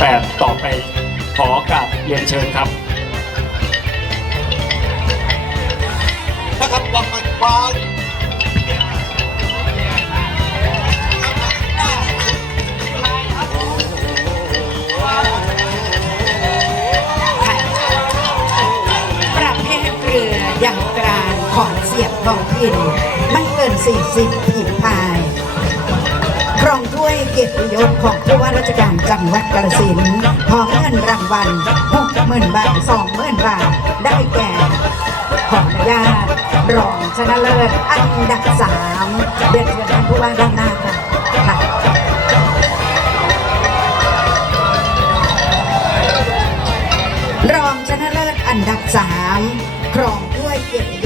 8ต่อไปขอกราบเรียนเชิญครับนะครับวางประเภทเรืออย่างกลางของเสียบของพินไม่เกิน40ฝีพายครองถ้วยเกียรติยศของผู้ว่าราชการจังหวัดกาฬสินธุ์พร้อมเงินรางวัล 60,000 บาท 20,000 บาทได้แก่ขออนุญาตรองชนะเลิศอันดับ3เด็ดเชิญท่านผู้ว่าด้านหน้าค่ะรองชนะเลิศอันดับ3ครองถ้วยเกียรติ